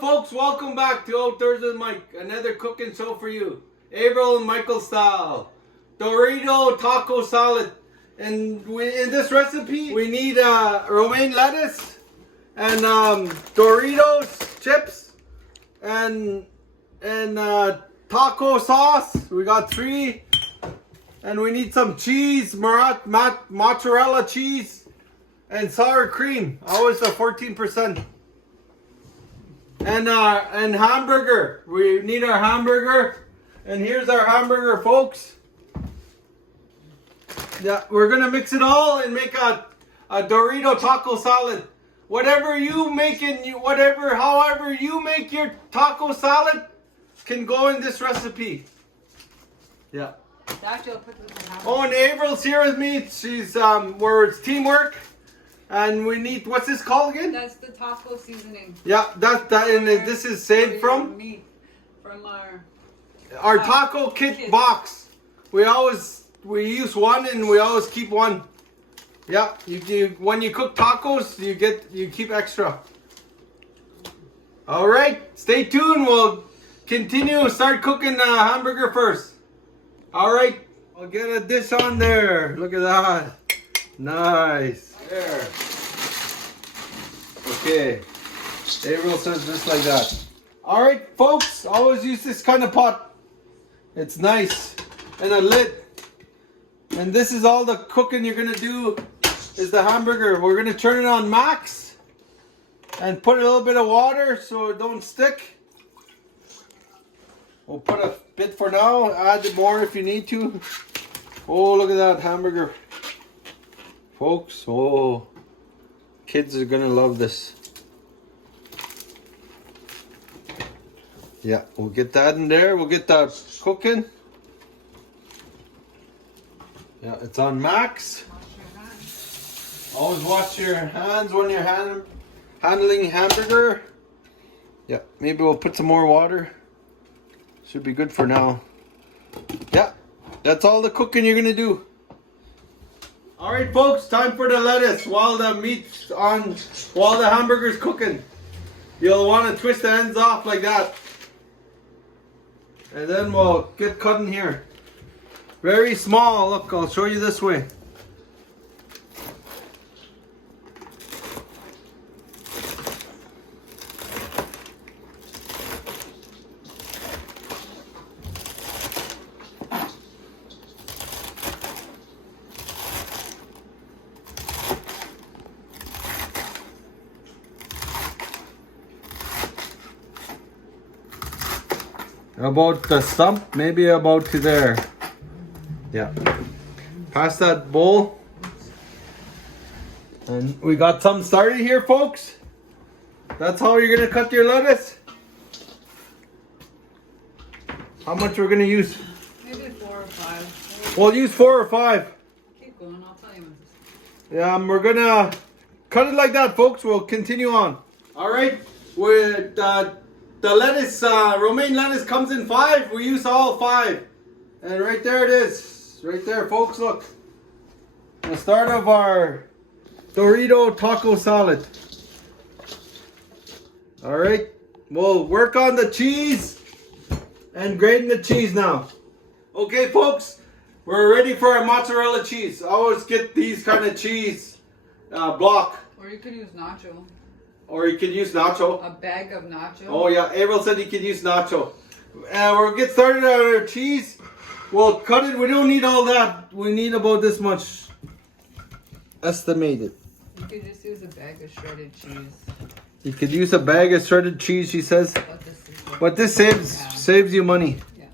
Hello folks, welcome back to Outdoors with Mike. Another cooking show for you. Avril and Michael style. Dorito taco salad. And in this recipe, we need romaine lettuce and Doritos chips and taco sauce. We got 3. And we need some cheese, mozzarella cheese, and sour cream. Always the 14%. And hamburger. We need our hamburger. And here's our hamburger, folks. Yeah, we're gonna mix it all and make a Dorito taco salad. Whatever you make however you make your taco salad can go in this recipe. Yeah. Oh, and Avril's here with me. She's it's teamwork. And we need, what's this called again? That's the taco seasoning. Yeah, that and this is saved from meat from our taco kit box. We use one and we always keep one. Yeah, you when you cook tacos, you keep extra. All right, stay tuned. We'll start cooking the hamburger first. All right, I'll get a dish on there. Look at that. Nice. There. Okay. Avril says just like that. All right, folks. Always use this kind of pot. It's nice. And a lid. And this is all the cooking you're going to do is the hamburger. We're going to turn it on max. And put a little bit of water so it don't stick. We'll put a bit for now. Add more if you need to. Oh, look at that hamburger. Folks, oh, kids are gonna love this. Yeah, we'll get that in there. We'll get that cooking. Yeah, it's on max. Always wash your hands when you're handling hamburger. Yeah, maybe we'll put some more water. Should be good for now. Yeah, that's all the cooking you're gonna do. All right, folks, time for the lettuce while the hamburger's cooking. You'll want to twist the ends off like that. And then we'll get cutting here. Very small. Look, I'll show you this way. About the stump, maybe about to there. Yeah. Pass that bowl. And we got some started here, folks. That's how you're gonna cut your lettuce. How much we're gonna use? Maybe 4 or 5. We'll use 4 or 5. Keep going, I'll tell you. Yeah, we're gonna cut it like that, folks. We'll continue on. All right, with the lettuce, romaine lettuce comes in 5. We use all 5. And right there it is. Right there, folks, look. The start of our Dorito taco salad. All right. We'll work on the cheese and grating the cheese now. Okay, folks. We're ready for our mozzarella cheese. I always get these kind of cheese block. Or you could use nacho. Or you could use nacho. A bag of nacho. Oh yeah, Avril said he could use nacho. We'll get started on our cheese. We'll cut it. We don't need all that. We need about this much. Estimated. You could just use a bag of shredded cheese. You could use a bag of shredded cheese, she says. But this saves you money. Yeah.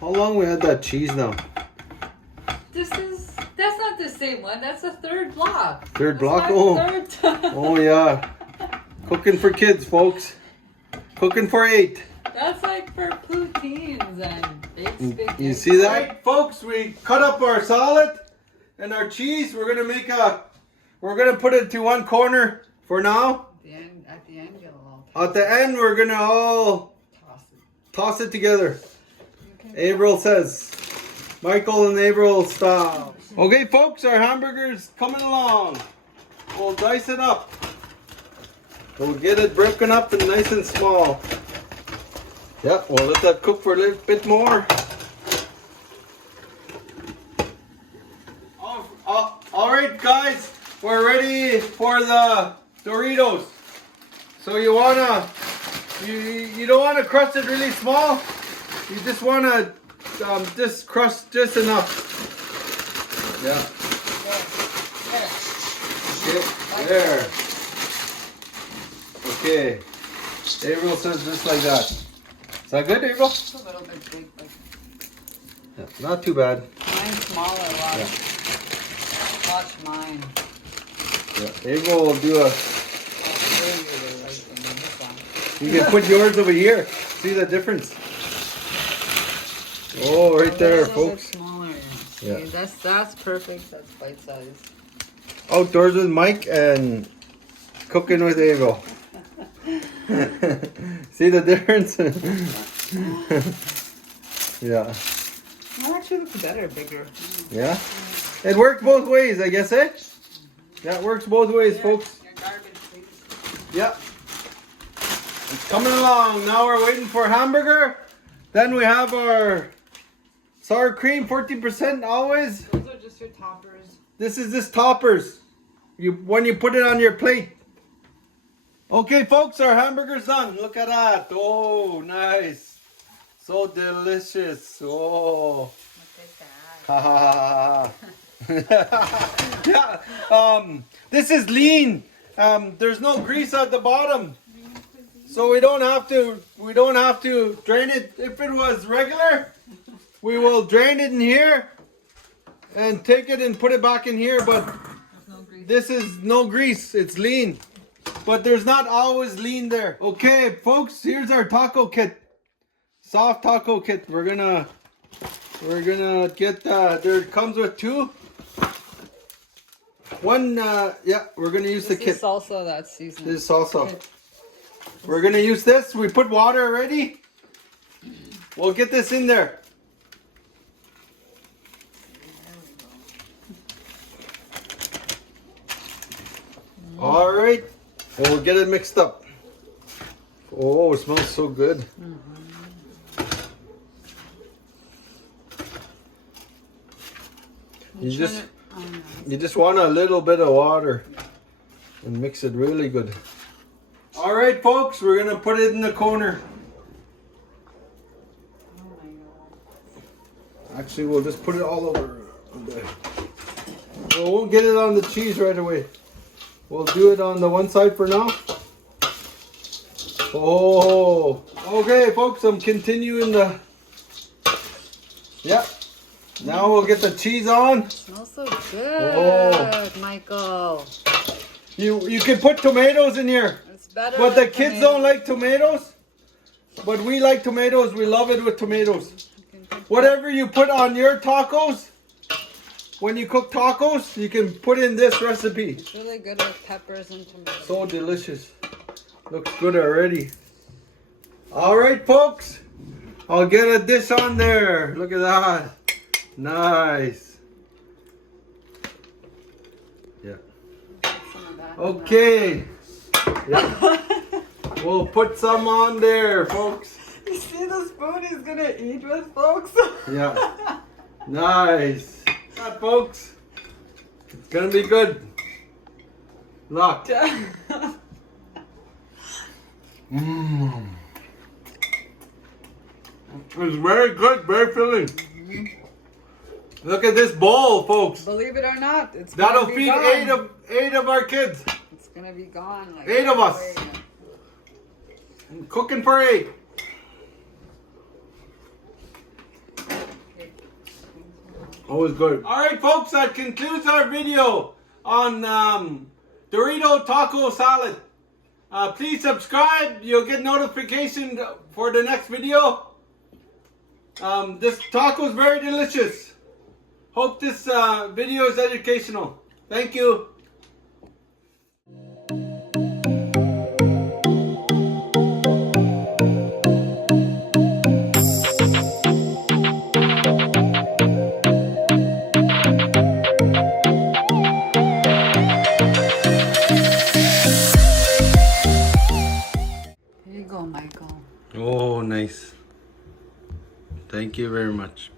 How long we had that cheese now? That's not the same one. That's the 3rd block. Third block? Oh. Third time. Oh yeah. Cooking for kids, folks. Cooking for 8. That's like for poutines and baked spaghetti. You see that? Right, folks, we cut up our salad and our cheese. We're gonna put it to one corner for now. At the end, you'll At the end, we're gonna all toss it together. Avril says, Michael and Avril style. Okay, folks, our hamburger's coming along. we'll dice it up. We'll get it broken up and nice and small. Yeah, we'll let that cook for a little bit more. Alright guys, we're ready for the Doritos. So you don't wanna crust it really small. You just wanna just crust just enough. Yeah. Okay, there. Okay. Avril says just like that. Is that good, Avril? It's a little bit big, but Yeah, not too bad. mine's smaller. Watch mine. Yeah. Avril will do a. This You can put yours over here. See the difference? Oh, right there, folks. Smaller. Yeah. See, that's perfect. That's bite size. Outdoors with Mike and cooking with Avril. See the difference? Yeah. That actually looks better, bigger. Yeah. It works both ways, I guess, eh? Yeah, it works both ways, folks. Your garbage, please. Yep. It's coming along. Now we're waiting for hamburger. Then we have our sour cream, 14% always. Those are just your toppers. This is this toppers. When you put it on your plate. Okay, folks, our hamburger's done. Look at that. Oh, nice. So delicious. Oh. Look at Ha ha ha. Yeah. This is lean. There's no grease at the bottom. So we don't have to drain it. If it was regular, we will drain it in here and take it and put it back in here, but this is no grease. It's lean. But there's not always lean there. Okay, folks, here's our taco kit. Soft taco kit. We're gonna get there. It comes with two. One, yeah, we're gonna use the kit. This is salsa that's seasoned. This is salsa. We're gonna use this. We put water already. We'll get this in there. All right, and we'll get it mixed up. Oh, it smells so good. You just want a little bit of water and mix it really good. All right, folks, we're gonna put it in the corner. Actually, we'll just put it all over. We won't get it on the cheese right away. We'll do it on the one side for now. Oh, okay, folks, I'm continuing the. Yep. Now we'll get the cheese on. It smells so good, Michael. You can put tomatoes in here. It's better. But the kids don't like tomatoes. But we like tomatoes. We love it with tomatoes. Whatever you put on your tacos, when you cook tacos, you can put in this recipe. It's really good with peppers and tomatoes. So delicious. Looks good already. All right, folks. I'll get a dish on there. Look at that. Nice. Yeah. Okay. Yeah. We'll put some on there, folks. You see the spoon he's gonna eat with, folks? Yeah. Nice. That, folks. It's gonna be good. Look. Mmm. It's very good, very filling. Look at this bowl, folks. Believe it or not, it's That'll gonna be feed gone. eight of our kids. It's gonna be gone. Like 8 of us. I'm cooking for 8. Always good. All right, folks, that concludes our video on Dorito taco salad. Please subscribe. You'll get notification for the next video. This taco is very delicious. Hope this video is educational. Thank you. go, Michael. Oh, nice. Thank you very much.